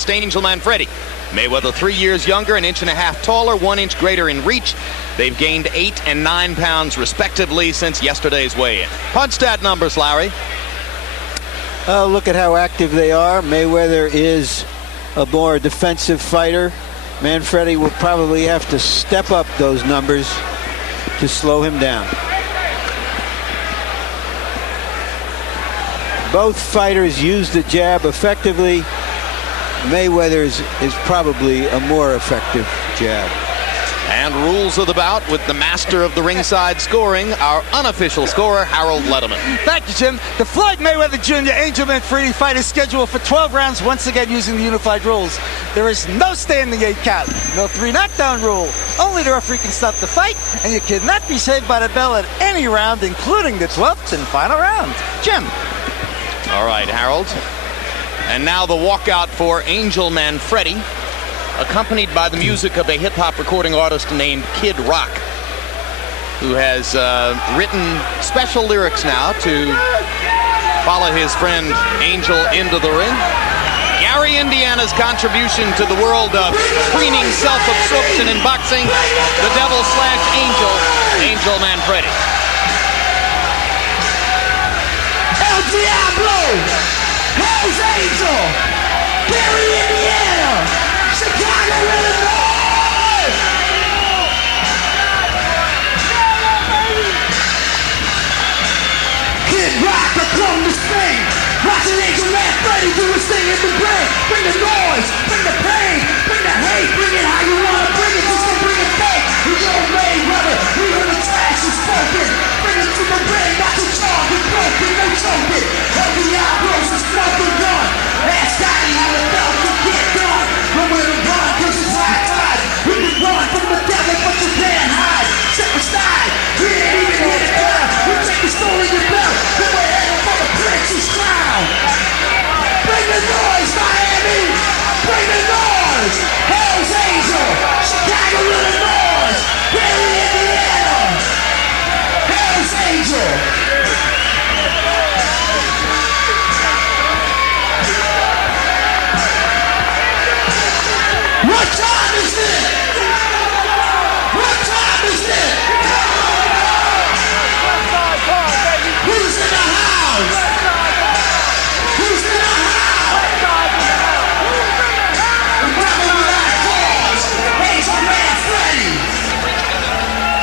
against Angel Manfredy. Mayweather 3 years younger, an inch and a half taller, 1 inch greater in reach. They've gained 8 and 9 pounds respectively since yesterday's weigh-in. Punch stat numbers, Larry. Look at how active they are. Mayweather is a more defensive fighter. Manfredy will probably have to step up those numbers to slow him down. Both fighters use the jab effectively. Mayweather's is probably a more effective jab. And rules of the bout with the master of the ringside scoring, our unofficial scorer, Harold Letterman. Thank you, Jim. The Floyd Mayweather Jr. Angel Manfredy fight is scheduled for 12 rounds, once again using the unified rules. There is no standing 8 count, no 3 knockdown rule. Only the referee can stop the fight, and you cannot be saved by the bell at any round, including the 12th and final round. Jim. All right, Harold. And now the walkout for Angel Manfredy, accompanied by the music of a hip-hop recording artist named Kid Rock, who has written special lyrics now to follow his friend Angel into the ring. Gary, Indiana's contribution to the world of preening self-absorption in boxing, the Devil/Angel, Angel Manfredy. El Diablo, Hell's Angel, Gary, Indiana, Chicago, Illinois. Kid Rock, I come to Spain. Watching Angel Manfredy do his thing in the brain. Bring the noise, bring the pain, bring the hate, bring it how you want to bring it. Just to bring it back. We don't Mayweather, we heard the trash is spoken. Bring it to the ring, not to charge, we broke it, no choke it. El Diablo's is fucking gone. Ask Scotty how it felt to get done. Nowhere to run, cause it's high tide. We can run from the devil, but you can't hide. Step aside, we ain't even hit it down. We take the story to belt, then we're heading for the prince's crown. Bring the noise, Miami! Bring the noise! Hell's Angel! Chicago, Illinois! Gary, Indiana! Hell's Angel! What time is it? What time is it? Who's in the house? Who's in the house? We're coming without cause. Angel Manfredy.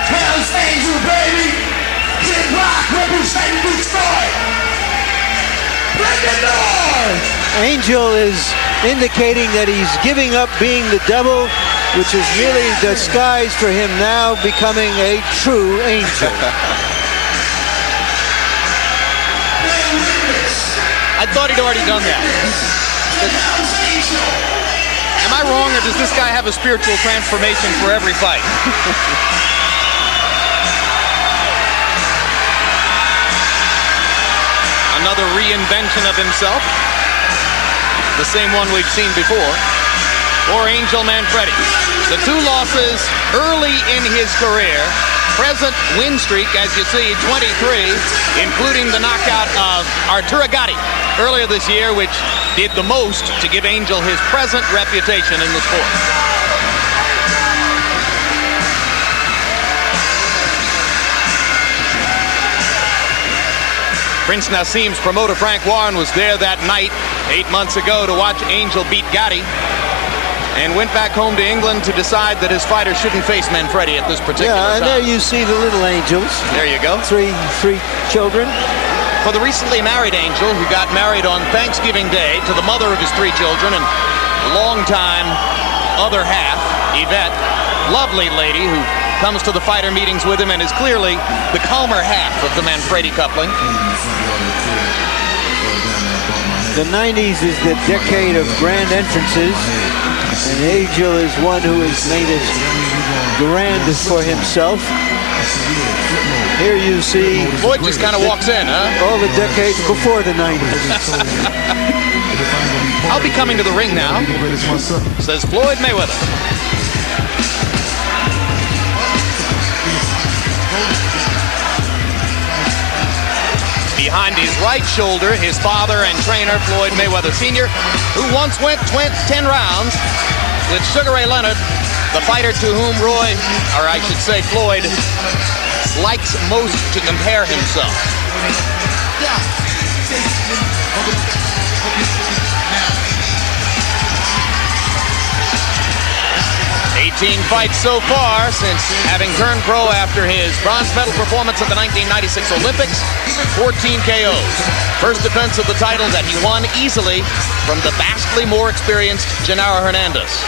Hell's Angel, baby. Kid Rock representing Detroit. Bring the noise. Angel is indicating that he's giving up being the devil, which is really disguised for him now becoming a true angel. I thought he'd already done that. Am I wrong, or does this guy have a spiritual transformation for every fight? Another reinvention of himself. The same one we've seen before. Or Angel Manfredy. The 2 losses early in his career. Present win streak, as you see, 23, including the knockout of Arturo Gatti earlier this year, which did the most to give Angel his present reputation in the sport. Prince Nassim's promoter Frank Warren was there that night 8 months ago to watch Angel beat Gatti, and went back home to England to decide that his fighter shouldn't face Manfredy at this particular time. Yeah, and there you see the little angels. There you go. Three children. For the recently married Angel, who got married on Thanksgiving Day to the mother of his 3 children and longtime other half, Yvette, lovely lady who comes to the fighter meetings with him and is clearly the calmer half of the Manfredy coupling. The 90s is the decade of grand entrances, and Angel is one who has made it grand for himself. Here you see Floyd just kind of walks in, huh? all the decades before the 90s. I'll be coming to the ring now, says Floyd Mayweather. Behind his right shoulder, his father and trainer, Floyd Mayweather Sr., who once went 10 rounds with Sugar Ray Leonard, the fighter to whom Floyd likes most to compare himself. 18 fights so far since having turned pro after his bronze medal performance at the 1996 Olympics. 14 KOs. First defense of the title that he won easily from the vastly more experienced Genaro Hernandez.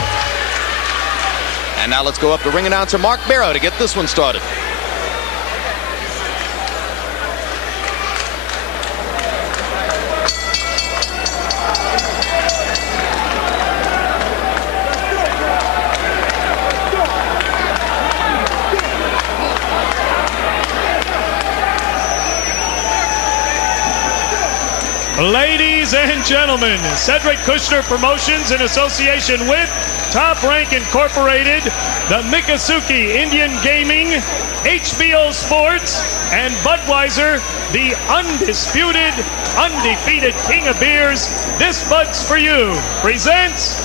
And now let's go up to ring announcer Mark Barrow to get this one started. Ladies and gentlemen, Cedric Kushner Promotions in association with Top Rank Incorporated, the Miccosukee Indian Gaming, HBO Sports, and Budweiser, the undisputed, undefeated king of beers, This Bud's For You, presents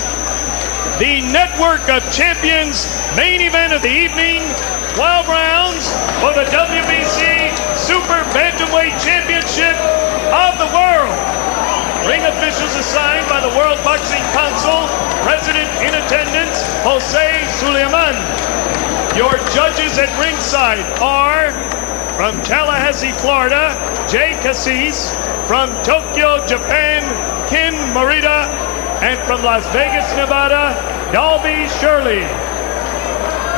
the Network of Champions main event of the evening, 12 rounds for the WBC Super Bantamweight Championship of the world. Ring officials assigned by the World Boxing Council, President in attendance, Jose Suleiman. Your judges at ringside are from Tallahassee, Florida, Jay Cassis, from Tokyo, Japan, Ken Morita, and from Las Vegas, Nevada, Dalby Shirley.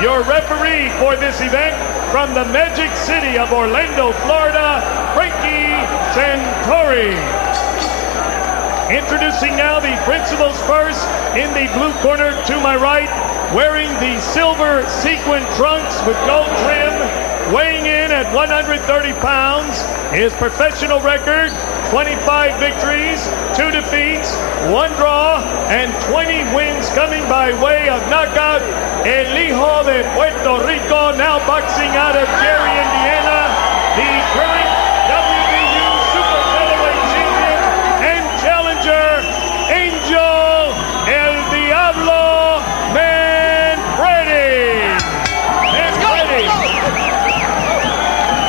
Your referee for this event from the Magic City of Orlando, Florida, Frankie Santori. Introducing now the principals first in the blue corner to my right, wearing the silver sequin trunks with gold trim, weighing in at 130 pounds. His professional record, 25 victories, 2 defeats, 1 draw, and 20 wins coming by way of knockout. El Hijo de Puerto Rico, now boxing out of Gary, Indiana, the current WBU Super Featherweight Champion and challenger, Angel El Diablo Manfredy. Manfredy.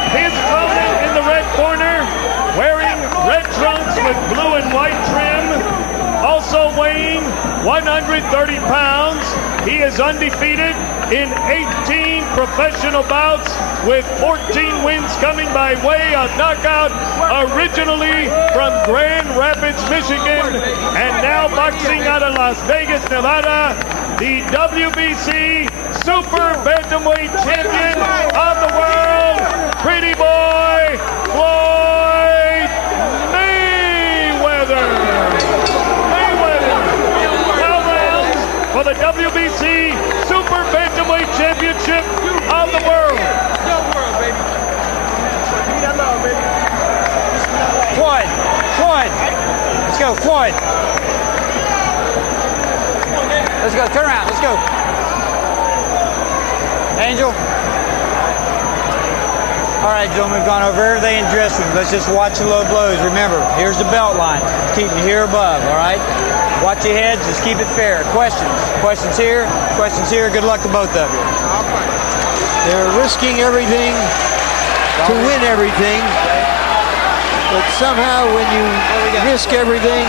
His opponent in the red corner, wearing red trunks with blue and white trim, also weighing 130 pounds. He is undefeated in 18 professional bouts with 14 wins coming by way of knockout, originally from Grand Rapids, Michigan, and now boxing out of Las Vegas, Nevada, the WBC Super Bantamweight Champion of the world, Pretty Boy Floyd Mayweather. For the WBC Super Bantamweight Championship of the world. Floyd. Let's go, Floyd. Let's go, turn around, let's go. Angel. All right, gentlemen, we've gone over everything in dressing room. Let's just watch the low blows. Remember, here's the belt line. Keep me here above, all right? Watch your heads, just keep it fair. Questions? Questions here, questions here. Good luck to both of you. They're risking everything to win everything. But somehow when you risk everything,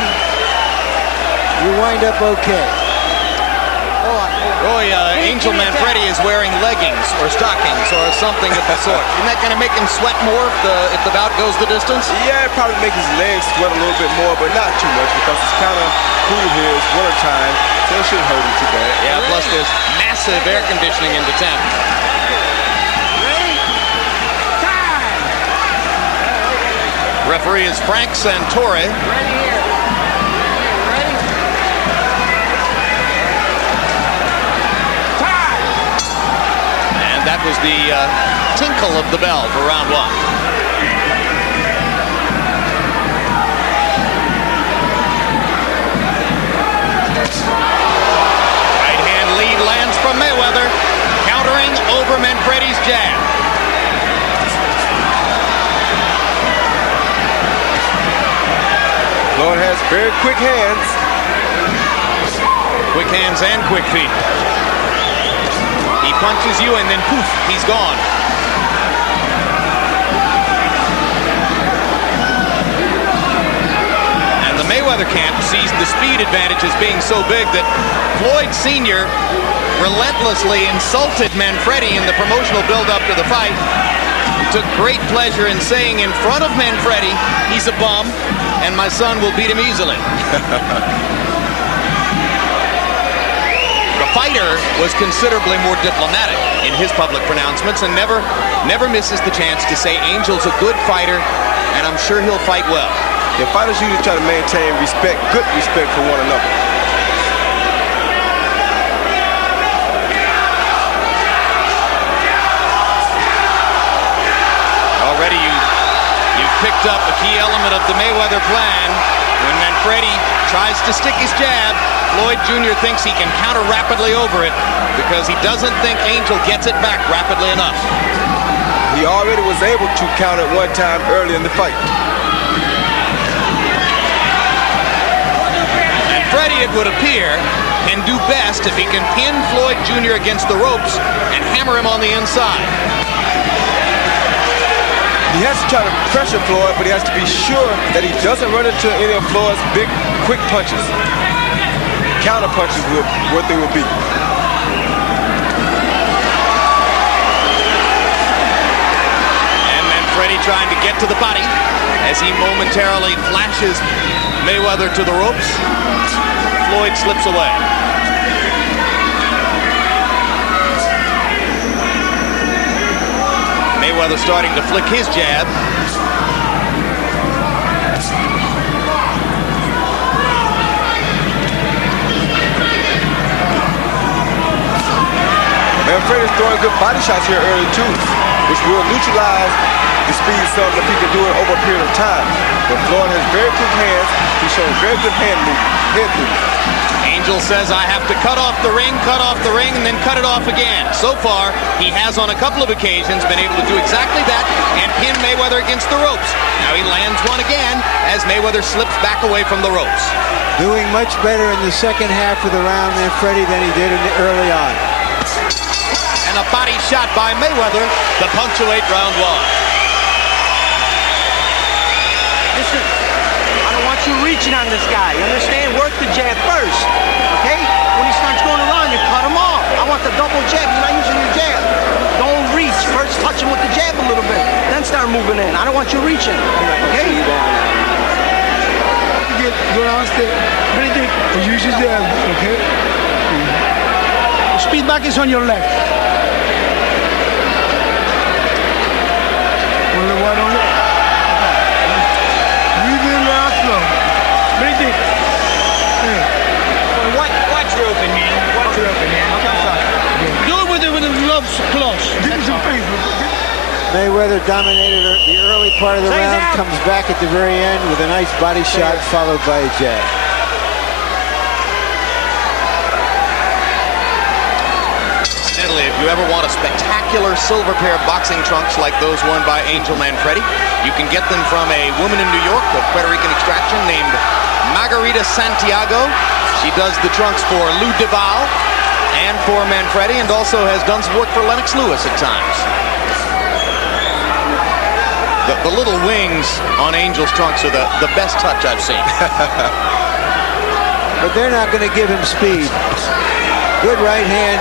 you wind up okay. Boy, Angel Manfredy is wearing leggings or stockings or something of the sort. Isn't that going to make him sweat more if the bout goes the distance? Yeah, it probably make his legs sweat a little bit more, but not too much because it's kind of cool here. It's winter time, so it shouldn't hurt him too bad. Yeah, plus there's massive air conditioning in the tent. Referee is Frank Santori. That was the tinkle of the bell for round 1. Right hand lead lands from Mayweather, countering over Manfredy's jab. has very quick hands. Quick hands and quick feet. He punches you and then poof, he's gone. And the Mayweather camp sees the speed advantage as being so big that Floyd Sr. relentlessly insulted Manfredy in the promotional build-up to the fight. He took great pleasure in saying in front of Manfredy, he's a bum, and my son will beat him easily. The fighter was considerably more diplomatic in his public pronouncements and never misses the chance to say Angel's a good fighter, and I'm sure he'll fight well. The fighters usually try to maintain respect, good respect for one another. Already you've picked up a key element of the Mayweather plan. When Manfredy tries to stick his jab, Floyd Jr. thinks he can counter rapidly over it because he doesn't think Angel gets it back rapidly enough. He already was able to counter it one time early in the fight. Manfredy, it would appear, can do best if he can pin Floyd Jr. against the ropes and hammer him on the inside. He has to try to pressure Floyd, but he has to be sure that he doesn't run into any of Floyd's big, quick punches. Counter punches will what they will be. And Manfredy trying to get to the body as he momentarily flashes Mayweather to the ropes. Floyd slips away. Mayweather starting to flick his jab. Manfredy's throwing good body shots here early too, which will neutralize the speed some if he can do it over a period of time. But Floyd has very quick hands. He's showing very good head movement. Angel says, I have to cut off the ring, and then cut it off again. So far, he has on a couple of occasions been able to do exactly that and pin Mayweather against the ropes. Now he lands one again as Mayweather slips back away from the ropes. Doing much better in the second half of the round, Manfredy, than he did early on. And a body shot by Mayweather to punctuate round one. Listen, I don't want you reaching on this guy. You understand? Work the jab first, okay? When he starts going around, you cut him off. I want the double jab. You're not using your jab. Don't reach. First touch him with the jab a little bit. Then start moving in. I don't want you reaching, okay? Go downstairs. Breathe or use your jab, okay? Speed back is on your left. Only one on left. Breathe in now slow. Breathe in. Watch your open hand. Watch your open hand. Okay, I'm sorry. Do it with the gloves close. Give me some pace. Mayweather dominated the early part of the round, comes back at the very end with a nice body shot followed by a jab. Incidentally, if you ever want a spectacular silver pair of boxing trunks like those worn by Angel Manfredy, you can get them from a woman in New York of Puerto Rican extraction named Margarita Santiago. She does the trunks for Lou Duval and for Manfredy, and also has done some work for Lennox Lewis at times. The little wings on Angel's trunks are the best touch I've seen. But they're not going to give him speed. Good right hand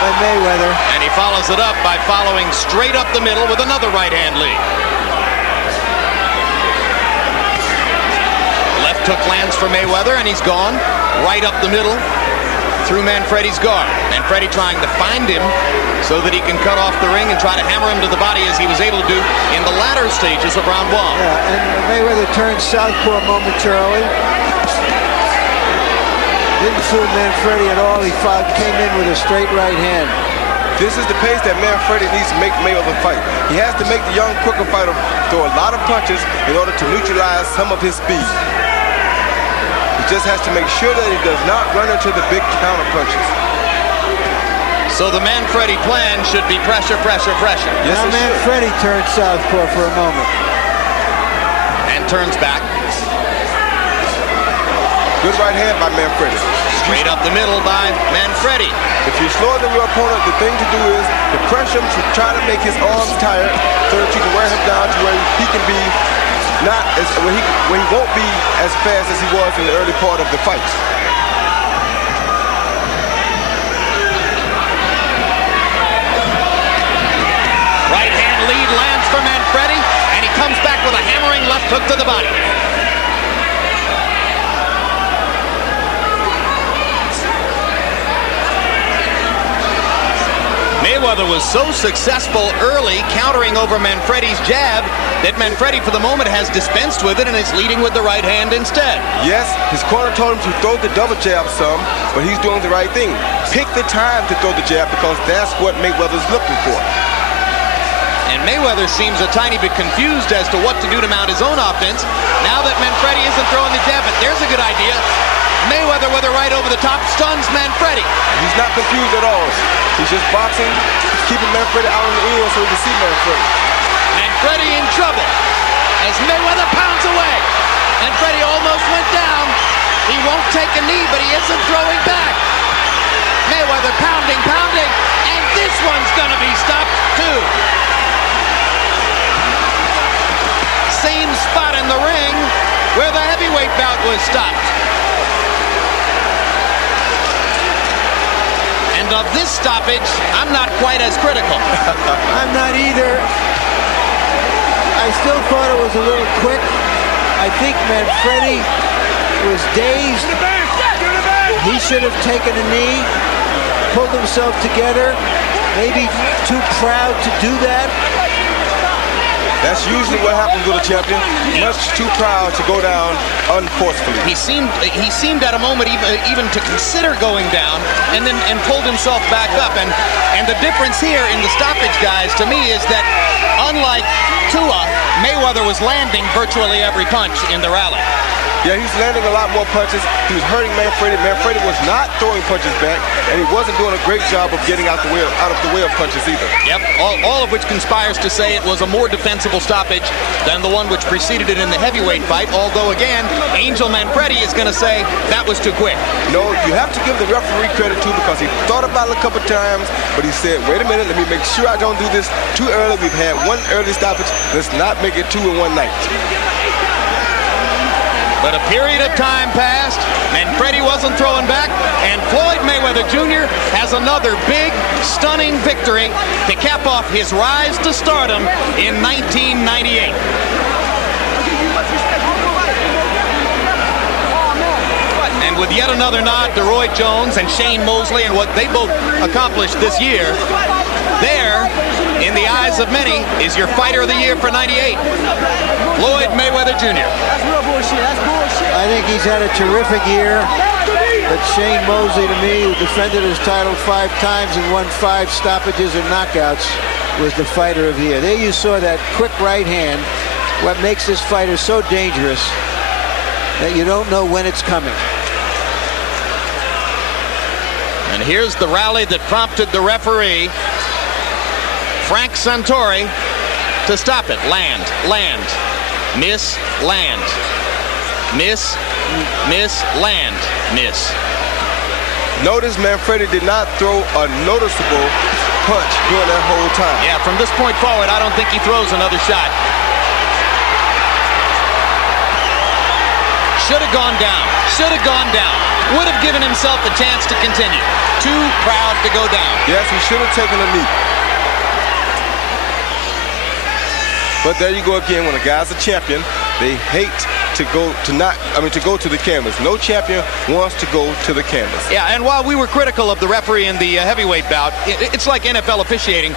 by Mayweather. And he follows it up by following straight up the middle with another right hand lead. Left hook lands for Mayweather, and he's gone right up the middle through Manfredy's guard. Manfredy trying to find him so that he can cut off the ring and try to hammer him to the body as he was able to do in the latter stages of round one. Yeah, and Mayweather turned southpaw momentarily. Didn't fool Manfredy at all. He came in with a straight right hand. This is the pace that Manfredy needs to make Mayweather fight. He has to make the young, quicker fighter throw a lot of punches in order to neutralize some of his speed. He just has to make sure that he does not run into the big counter punches. So the Manfredy plan should be pressure, pressure, pressure. Yes, now Manfredy turned southpaw for a moment. And turns back. Good right hand by Manfredy. Straight up the middle by Manfredy. If you're slower than your opponent, the thing to do is to pressure him to try to make his arms tired so that you can wear him down to where he can be not as where he won't be as fast as he was in the early part of the fight. Right hand lead lands for Manfredy, and he comes back with a hammering left hook to the body. Mayweather was so successful early countering over Manfredy's jab that Manfredy for the moment has dispensed with it and is leading with the right hand instead. Yes, his corner told him to throw the double jab some, but he's doing the right thing. Pick the time to throw the jab because that's what Mayweather's looking for. And Mayweather seems a tiny bit confused as to what to do to mount his own offense now that Manfredy isn't throwing the jab, but there's a good idea. Mayweather with a right over the top stuns Manfredy. He's not confused at all. He's just boxing, keeping Manfredy out in the end so he can see Manfredy. Manfredy in trouble as Mayweather pounds away. Manfredy almost went down. He won't take a knee, but he isn't throwing back. Mayweather pounding, and this one's going to be stopped too. Same spot in the ring where the heavyweight bout was stopped. And of this stoppage, I'm not quite as critical. I'm not either. I still thought it was a little quick. I think Manfredy was dazed. He should have taken a knee, pulled himself together, maybe too proud to do that. That's usually what happens with a champion. Much too proud to go down unforcefully. He seemed at a moment even to consider going down and pulled himself back up. And the difference here in the stoppage, guys, to me is that unlike Tua, Mayweather was landing virtually every punch in the rally. Yeah, he's landing a lot more punches. He was hurting Manfredy. Manfredy was not throwing punches back, and he wasn't doing a great job of getting out of the way of punches either. Yep, all of which conspires to say it was a more defensible stoppage than the one which preceded it in the heavyweight fight, although again, Angel Manfredy is going to say that was too quick. No, you have to give the referee credit too because he thought about it a couple times, but he said, wait a minute, let me make sure I don't do this too early. We've had one early stoppage. Let's not make it two in one night. But a period of time passed, Manfredy wasn't throwing back, and Floyd Mayweather Jr. has another big, stunning victory to cap off his rise to stardom in 1998. And with yet another nod to Roy Jones and Shane Mosley and what they both accomplished this year, there, in the eyes of many, is your fighter of the year for 98, Floyd Mayweather Jr. That's real bullshit. That's bullshit. I think he's had a terrific year. But Shane Mosley, to me, who defended his title 5 times and won 5 stoppages and knockouts, was the fighter of the year. There you saw that quick right hand, what makes this fighter so dangerous that you don't know when it's coming. And here's the rally that prompted the referee, Frank Santori, to stop it. Land, miss, land, miss, land, miss. Notice Manfredy did not throw a noticeable punch during that whole time. Yeah, from this point forward, I don't think he throws another shot. Should have gone down. Would have given himself a chance to continue. Too proud to go down. Yes, he should have taken a knee. But there you go again. When a guy's a champion, they hate to go to the canvas. No champion wants to go to the canvas. Yeah, and while we were critical of the referee in the heavyweight bout, it's like NFL officiating.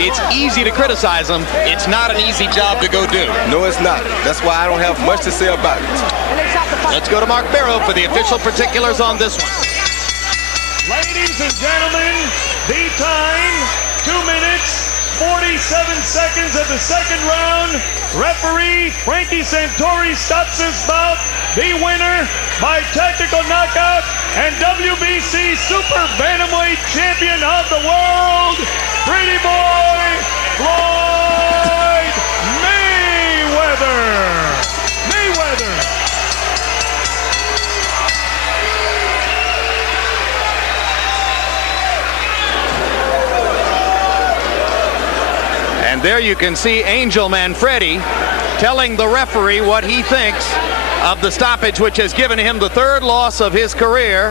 It's easy to criticize them. It's not an easy job to go do. No, it's not. That's why I don't have much to say about it. Let's go to Mark Barrow for the official particulars on this one. Ladies and gentlemen, the time, 2 minutes, 47 seconds of the second round. Referee Frankie Santori stops this bout. The winner by technical knockout and WBC Super Bantamweight Champion of the world, Pretty Boy Floyd Mayweather. And there you can see Angel Manfredy telling the referee what he thinks of the stoppage, which has given him the 3rd loss of his career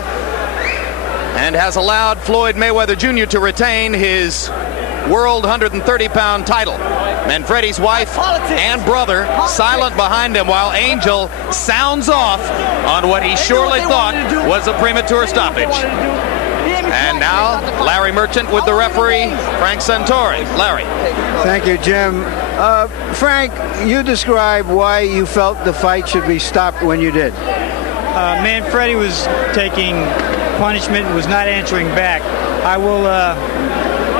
and has allowed Floyd Mayweather Jr. to retain his world 130-pound title. Manfredy's wife and brother silent behind him while Angel sounds off on what he surely thought was a premature stoppage. And now Larry Merchant with the referee, Frank Santori. Larry. Thank you, Jim. Frank, you describe why you felt the fight should be stopped when you did. Manfredy was taking punishment and was not answering back. I will,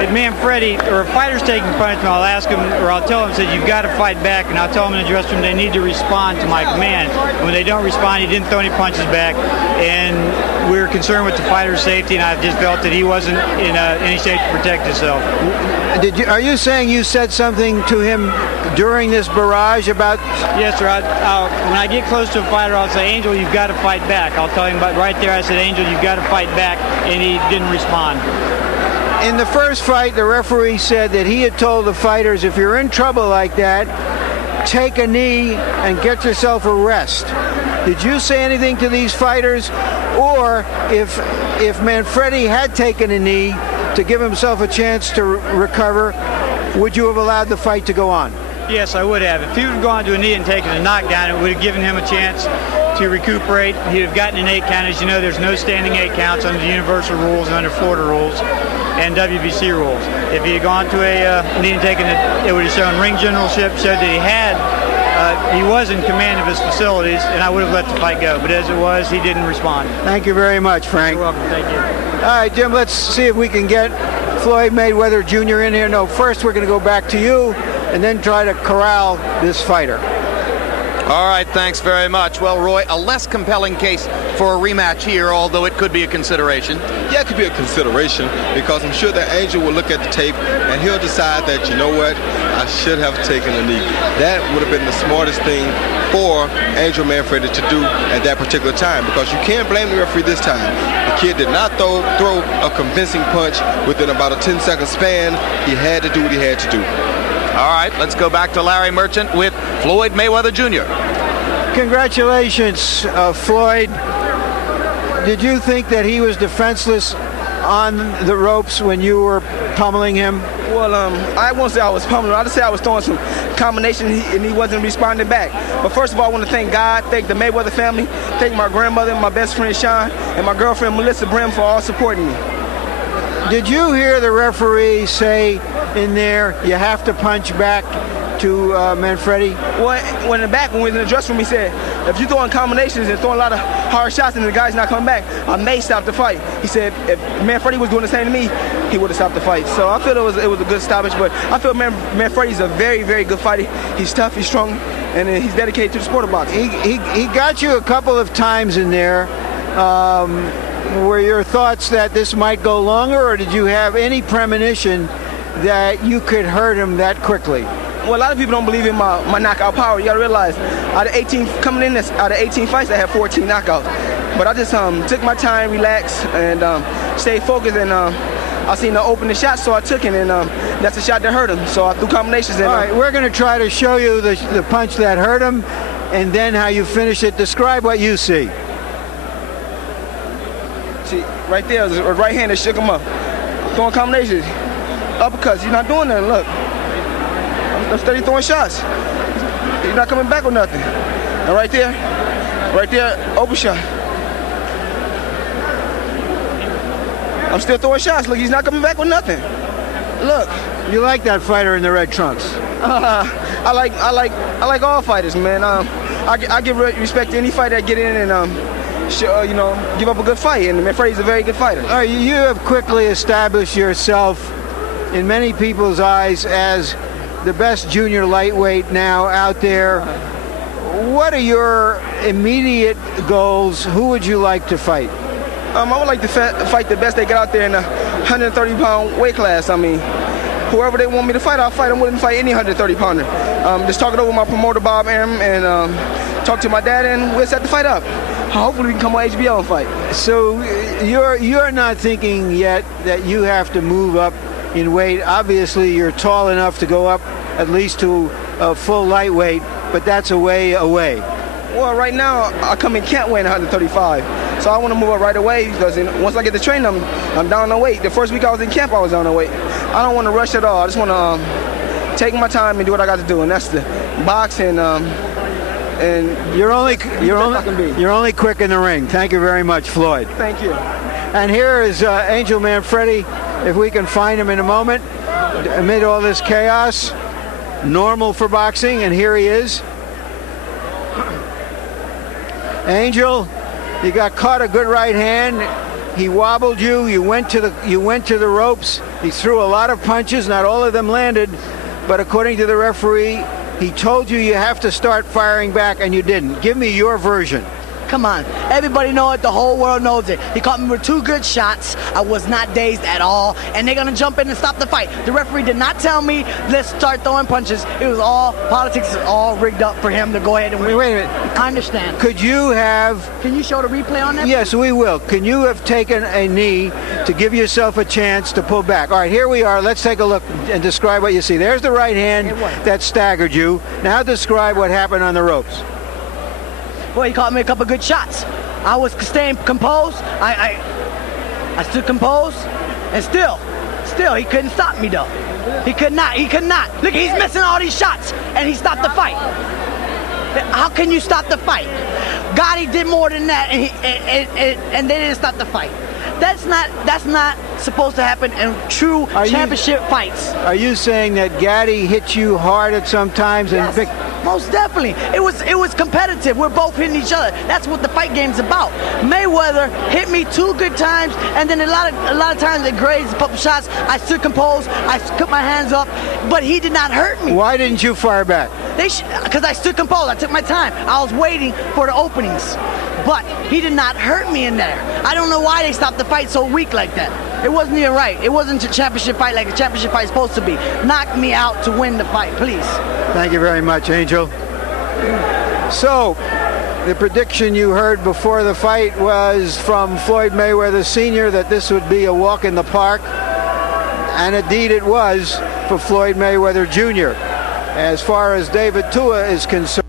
if Manfredy or a fighter's taking punishment, I'll ask him or I'll tell him, said, you've got to fight back, and I'll tell them in the dressing room they need to respond to my command. When they don't respond, he didn't throw any punches back, and we were concerned with the fighter's safety, and I just felt that he wasn't in any shape to protect himself. Are you saying you said something to him during this barrage about? Yes, sir. When I get close to a fighter, I'll say, Angel, you've got to fight back. I'll tell him, but right there I said, Angel, you've got to fight back, and he didn't respond. In the first fight, the referee said that he had told the fighters, if you're in trouble like that, take a knee and get yourself a rest. Did you say anything to these fighters? Or if Manfredy had taken a knee to give himself a chance to recover, would you have allowed the fight to go on? Yes, I would have. If he would have gone to a knee and taken a knockdown, it would have given him a chance to recuperate. He'd have gotten an 8 count. As you know, there's no standing 8 counts under the universal rules and under Florida rules and WBC rules. If he had gone to a knee and taken it, it would have shown ring generalship, showed that he was in command of his facilities, and I would have let the fight go. But as it was, he didn't respond. Thank you very much, Frank. You're welcome. Thank you. All right, Jim, let's see if we can get Floyd Mayweather Jr. in here. No, first we're going to go back to you and then try to corral this fighter. All right, thanks very much. Well, Roy, a less compelling case for a rematch here, although it could be a consideration. Yeah, it could be a consideration because I'm sure that Angel will look at the tape and he'll decide that, you know what, I should have taken a knee. That would have been the smartest thing for Angel Manfredy to do at that particular time, because you can't blame the referee this time. The kid did not throw a convincing punch within about a 10-second span. He had to do what he had to do. All right, let's go back to Larry Merchant with Floyd Mayweather Jr. Congratulations, Floyd. Did you think that he was defenseless on the ropes when you were pummeling him? Well, I won't say I was pummeling. I'll just say I was throwing some combinations and he wasn't responding back. But first of all, I want to thank God, thank the Mayweather family, thank my grandmother, my best friend Sean, and my girlfriend Melissa Brim for all supporting me. Did you hear the referee say in there, you have to punch back to Manfredy? Well, when we was in the dressing room, he said, if you're throwing combinations and throwing a lot of hard shots and the guy's not coming back, I may stop the fight. He said if Manfredy was doing the same to me, he would have stopped the fight. So I feel it was a good stoppage, but I feel Manfredy's a very, very good fighter. He's tough, he's strong, and he's dedicated to the sport of boxing. He got you a couple of times in there. Were your thoughts that this might go longer, or did you have any premonition that you could hurt him that quickly? Well, a lot of people don't believe in my knockout power. You got to realize, out of 18 fights, I have 14 knockouts. But I just took my time, relaxed, and stayed focused. And I seen the open the shot, so I took it, and that's the shot that hurt him. So I threw combinations. And, all right, we're going to try to show you the punch that hurt him, and then how you finish it. Describe what you see. See, right there, a right hand that shook him up. Throwing combinations, uppercuts. He's not doing nothing. Look. I'm steady throwing shots. He's not coming back with nothing. And right there, open shot. I'm still throwing shots. Look, he's not coming back with nothing. Look. You like that fighter in the red trunks? I like all fighters, man. I give respect to any fighter that get in and give up a good fight. And Manfredy's a very good fighter. All right, you have quickly established yourself in many people's eyes as the best junior lightweight now out there. What are your immediate goals? Who would you like to fight? I would like to fight the best they got out there in the 130-pound weight class. I mean, whoever they want me to fight, I'll fight. I'm willing to fight any 130-pounder. Just talk it over with my promoter, Bob Arum, and talk to my dad, and we'll set the fight up. Hopefully we can come on HBO and fight. So you're not thinking yet that you have to move up in weight. Obviously, you're tall enough to go up at least to full lightweight, but that's a way away. Well, right now, I come in camp weighing 135. So I want to move up right away because once I get the training, I'm down on weight. The first week I was in camp, I was down on weight. I don't want to rush at all. I just want to take my time and do what I got to do, and that's the box and you're only quick in the ring. Thank you very much, Floyd. Thank you. And here is Angel Manfredy, if we can find him in a moment, amid all this chaos. Normal for boxing, and here he is. Angel, you got caught a good right hand. He wobbled you. You went to the ropes. He threw a lot of punches. Not all of them landed, but according to the referee, he told you have to start firing back, and you didn't. Give me your version. Come on. Everybody knows it. The whole world knows it. He caught me with 2 good shots. I was not dazed at all. And they're going to jump in and stop the fight. The referee did not tell me, let's start throwing punches. It was all politics. Is all rigged up for him to go ahead and win. Wait a minute. I understand. Could you have... Can you show the replay on that? Yes, we will. Can you have taken a knee to give yourself a chance to pull back? All right, here we are. Let's take a look and describe what you see. There's the right hand that staggered you. Now describe what happened on the ropes. Well, he caught me a couple good shots. I was staying composed. I stood composed, and still, he couldn't stop me though. He could not. Look, he's missing all these shots, and he stopped the fight. How can you stop the fight? Gotti did more than that, and they didn't stop the fight. That's not supposed to happen in true championship fights. Are you saying that Gatti hit you hard at some times? Yes, most definitely. It was competitive. We're both hitting each other. That's what the fight game's about. Mayweather hit me 2 good times, and then a lot of times it grazed a couple shots. I stood composed. I put my hands up, but he did not hurt me. Why didn't you fire back? Because I stood composed. I took my time. I was waiting for the openings. But he did not hurt me in there. I don't know why they stopped the fight so weak like that. It wasn't even right. It wasn't a championship fight like a championship fight is supposed to be. Knock me out to win the fight, please. Thank you very much, Angel. So, the prediction you heard before the fight was from Floyd Mayweather Sr. that this would be a walk in the park. And indeed it was for Floyd Mayweather Jr. As far as David Tua is concerned,